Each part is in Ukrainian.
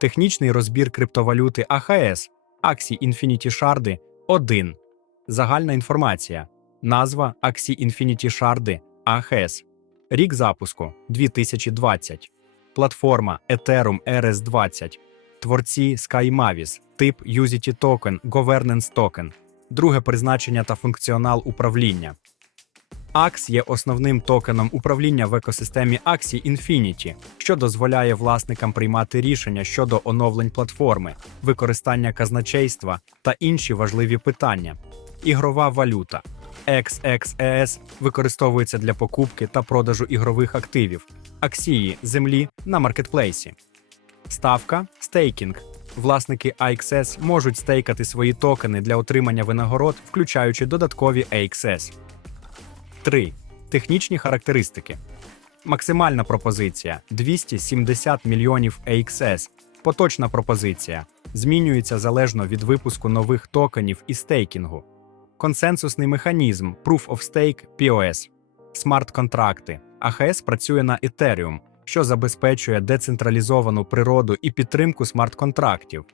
Технічний розбір криптовалюти АХС Axie Infinity Shard 1. Загальна інформація. Назва Axie Infinity Shard АХС. Рік запуску 2020. Платформа Ethereum RS20. Творці SkyMavis. Тип USDT Token Governance Token. Друге призначення та функціонал управління. AX є основним токеном управління в екосистемі Axie Infinity, що дозволяє власникам приймати рішення щодо оновлень платформи, використання казначейства та інші важливі питання. Ігрова валюта XXES використовується для покупки та продажу ігрових активів, акції землі на маркетплейсі. Ставка стейкінг. Власники AXS можуть стейкати свої токени для отримання винагород, включаючи додаткові AXS. 3. Технічні характеристики. Максимальна пропозиція 270 мільйонів AXS. Поточна пропозиція змінюється залежно від випуску нових токенів і стейкінгу. Консенсусний механізм Proof of Stake POS. Смарт-контракти. АХС працює на Ethereum, що забезпечує децентралізовану природу і підтримку смарт-контрактів.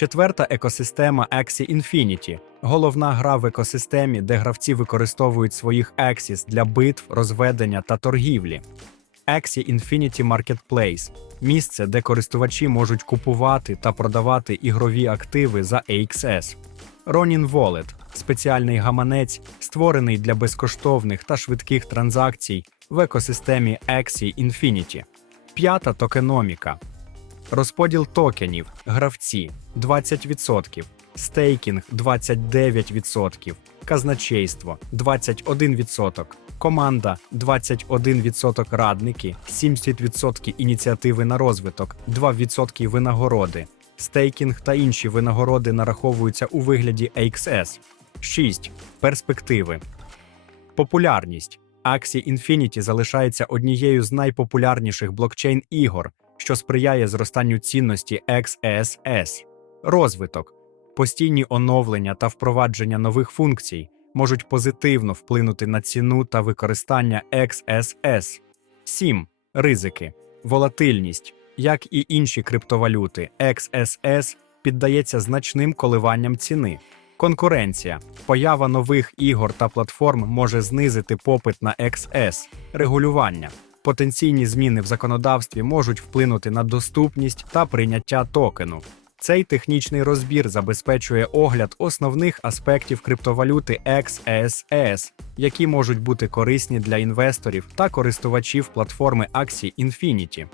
Четверта екосистема Axie Infinity – головна гра в екосистемі, де гравці використовують своїх Axis для битв, розведення та торгівлі. Axie Infinity Marketplace – місце, де користувачі можуть купувати та продавати ігрові активи за AXS. Ronin Wallet – спеціальний гаманець, створений для безкоштовних та швидких транзакцій в екосистемі Axie Infinity. П'ята токеноміка Розподіл токенів, гравці 20%, стейкінг 29%, казначейство 21%, команда 21% радники, 70% ініціативи на розвиток, 2% винагороди. Стейкінг та інші винагороди нараховуються у вигляді AXS. 6. Перспективи. Популярність. Axie Infinity залишається однією з найпопулярніших блокчейн ігор, що сприяє зростанню цінності XSS. Розвиток, постійні оновлення та впровадження нових функцій можуть позитивно вплинути на ціну та використання XSS. 7. Ризики, волатильність, як і інші криптовалюти, XSS піддається значним коливанням ціни. Конкуренція, поява нових ігор та платформ може знизити попит на XS, регулювання. Потенційні зміни в законодавстві можуть вплинути на доступність та прийняття токену. Цей технічний розбір забезпечує огляд основних аспектів криптовалюти XSS, які можуть бути корисні для інвесторів та користувачів платформи Axie Infinity.